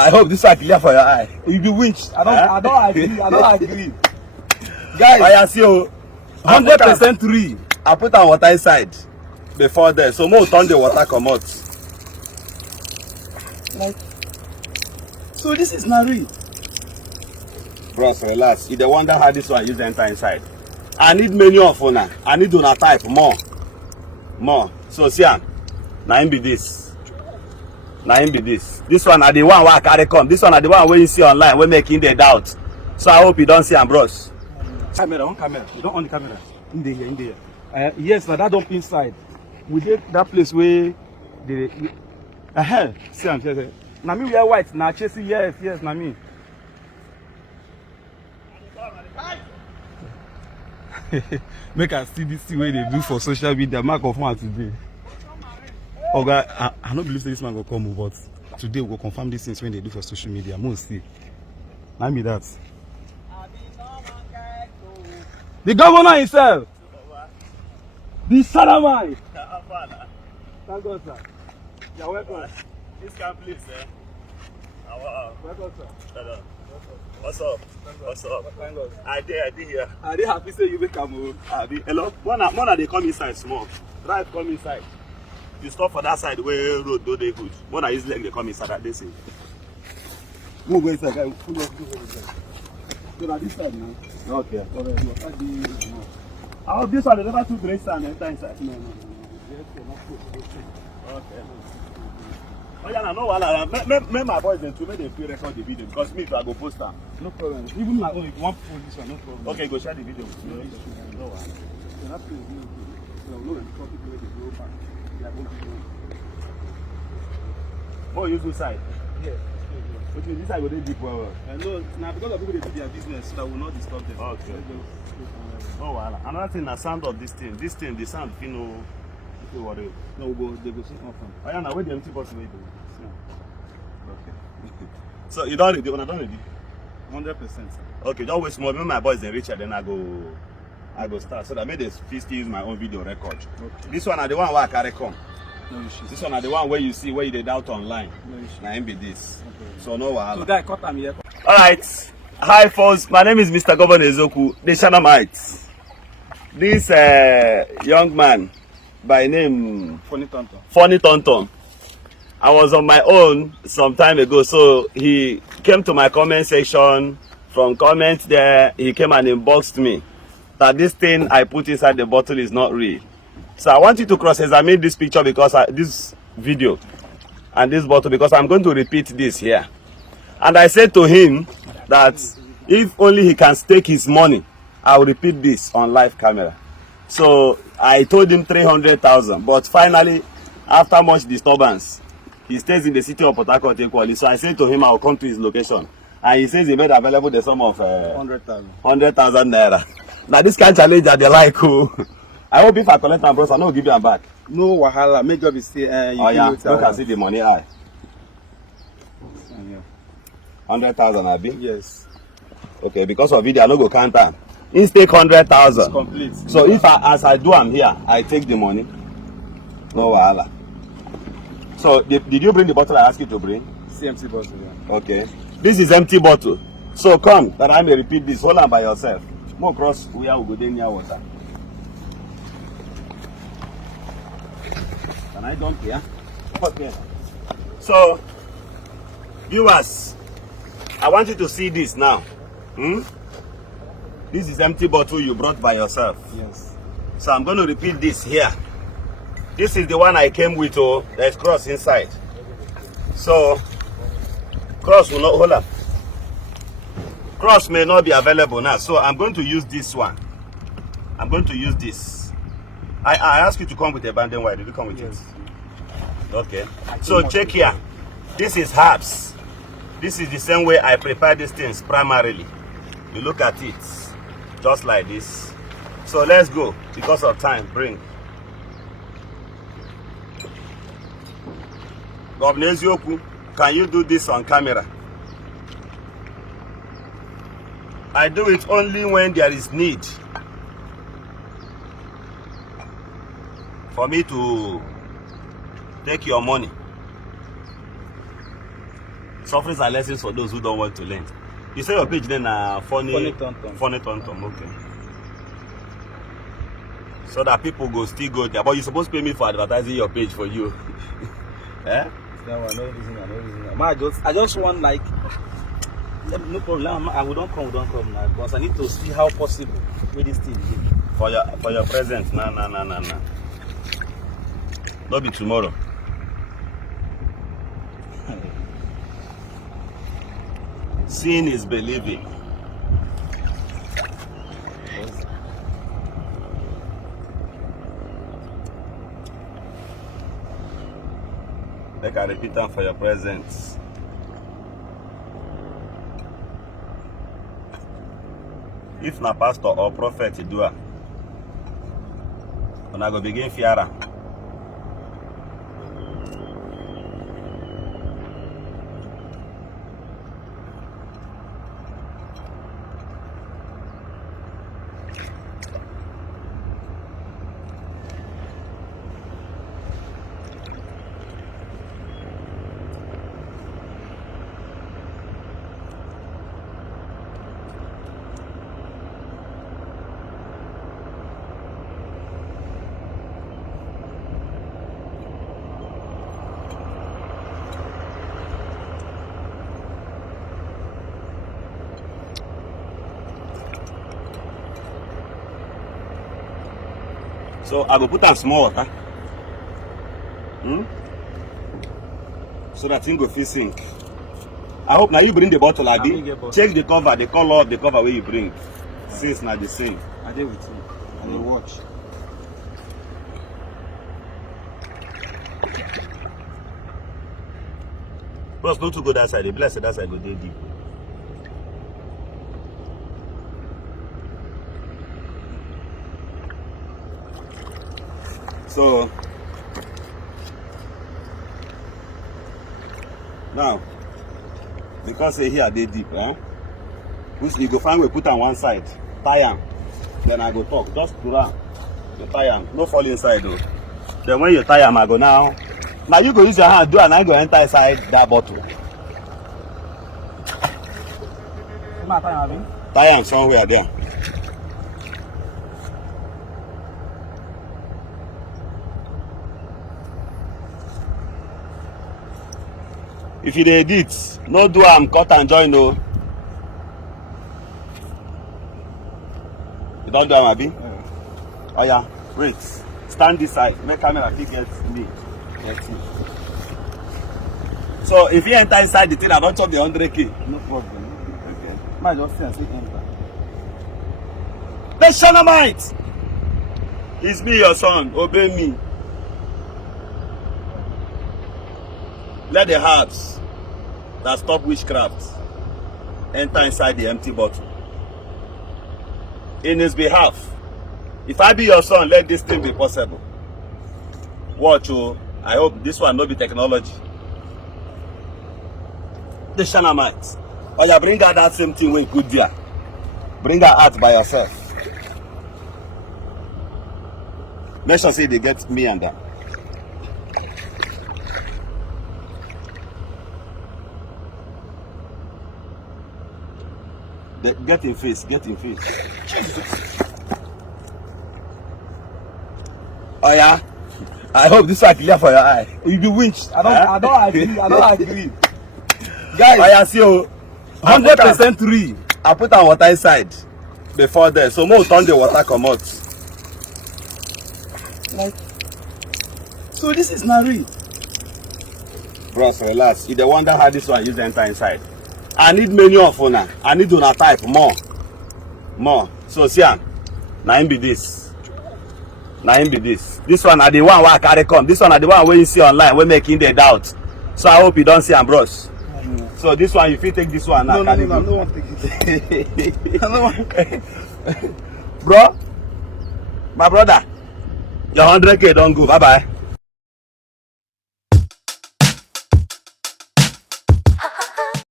I hope this one clear for your eye. You be winch. I don't agree. I don't agree. Guys, I see you. 100% real. I put on water inside before there, so more turn the water come out. Like, so this is not real. Bros, relax. You dey wonder how this one use enter inside. I need many of una. I need una type more. So see am. Na him be this. Na him be this. This one are the one where I carry come. This one are the one where you see online where making the doubt. So I hope you don't see am, bros. Camera, on camera. You don't on the camera. In there. Yes, now that dump inside. We did that place where the see am here. Na me wear white. Na chasing yes, na me. Make us see this way they do for social media. Mark of one today. Oh God, I don't believe this man will come, but today we will confirm these things when they do for social media. Most see. Not me that. The governor himself. The Salamai. Thank God, sir. You're welcome. This can please, eh? Welcome, sir. What's up? What's up? Thank God. I did here. I dey happy say you make a move. Hello? One they come inside small. Drive come inside. You stop for that side where road do they good. One I use leg they come inside that they say. Move inside, guys. Move inside. So now this side now. Okay. No. Oh, this one, they never too great stand enter inside. No. Okay. Oh yeah, no wahala. Make my boys then to make them feel record the video because me I go post them. No problem. Even my own, if you want to post this one, no problem. Okay, go share the video with me. No wahala. So that place is no topic where they go back. They are going to go. Oh, use this side. Yes. Which means this side go dey deep well. No, now because of people they do their business, so that will not disturb them. Okay. No wahala. Another thing, the sound of this thing. This thing, the sound, you know. Worry. No, they go see often. Oh yeah, now where the empty bottle wey dey? Okay. So you don't ready? Una don ready? 100%. Okay, don't waste more. When my boys they reach here, then I go start. So that made the still use my own video record. Okay. This one are the one where I carry come. No issues. This one are the one where you see where you did out online. No issues. Now be this. Okay. So no wahala. So guy, cut am here. All right. Hi folks, my name is Mr. Governor Ezoku, the Shanamites. This young man by name Funny Tonton. I was on my own some time ago, so he came to my comment section. From comments there, he came and inboxed me that this thing I put inside the bottle is not real. So I want you to cross-examine this picture because this video and this bottle because I'm going to repeat this here. And I said to him that if only he can stake his money, I will repeat this on live camera. So I told him 300,000, but finally, after much disturbance, he stays in the city of Port Harcourt equally. So I said to him, I will come to his location. And he says he made available the sum of 100,000 naira. Now this kind of challenge that they like. I hope if I collect my bros, I will give you a back. No wahala. Make job is say oh yeah, look and see the money. 100,000, Abi? Yes. Okay, because of video, I no go count am. He take 100,000. It's complete. So if as I do am here, I take the money. No wahala. So did you bring the bottle I asked you to bring? It's empty bottle. Yeah. Okay. This is empty bottle. So come, that I may repeat this. Hold on by yourself. More cross where we go there near water. Can I dump here? Okay. So, viewers, I want you to see this now. This is empty bottle you brought by yourself. Yes. So I'm going to repeat this here. This is the one I came with. Oh, there's cross inside. So cross will not hold up. Cross may not be available now. So I'm going to use this one. I'm going to use this. I asked you to come with a banding wire. Did you come with it? Okay. So check here. This is herbs. This is the same way I prepare these things primarily. You look at it. Just like this. So let's go. Because of time, bring. Governor Ezioku, can you do this on camera? I do it only when there is need for me to take your money. Sufferings are lessons for those who don't want to learn. You say your page then funny tonton. Okay. So that people go still go there. But you supposed to pay me for advertising your page for you. Eh? No reason. I just want like no problem. We don't come now because I need to see how possible with this thing is. For your presence. Nah. Not be tomorrow. Seeing is believing. Make I repeat them for your presence. If na pastor or prophet you do it, when I go begin fiara. So I go put on small water. So that thing go fit sink. I hope now you bring the bottle, Abi. Check the cover, the color of the cover where you bring. Since now the same. I did with you. I will watch. Plus, not to go that side. The blessed that side go deep. So now, because here they deep, which you go find we put on one side, tie am, then I go talk. Just pull am, you tie am, no fall inside though. Then when you tie am, I go now. Now you go use your hand do and I go enter inside that bottle. Tie am somewhere there. If you dey edit, no do am cut and join no. You don't do am, Abi? Yeah. Oh yeah, wait. Stand this side. Make camera fit get me. So if you enter inside the thing, I don't chop the 100K. No problem. Okay. Might just say enter. The Shanamite! It's me, your son. Obey me. Let the hearts that stop witchcraft enter inside the empty bottle. In his behalf, if I be your son, let this thing be possible. Watch, oh, I hope this one no be technology. The Shanamite. Or you bring out that same thing when good there. Bring her out by yourself. Make sure say they get me and that. Get in face, get in face. Jesus. Oh yeah? I hope this one clear for your eye. You be winched. I don't agree. Guys, I see you 100% tree. I put on water inside before there. So more turn the water come out. Like, so this is not real. Bros, relax. You dey wonder how this one use enter inside. I need many of una. I need una type more. So see am. Na him be this. This one na the one wey I carry come. This one na the one wey you see online wey make him dey doubt. So I hope you don't see am, bros. So this one you fit take this one now. No, I don't want to take it. I don't want. Bro, my brother, your 100K don't go. Bye bye.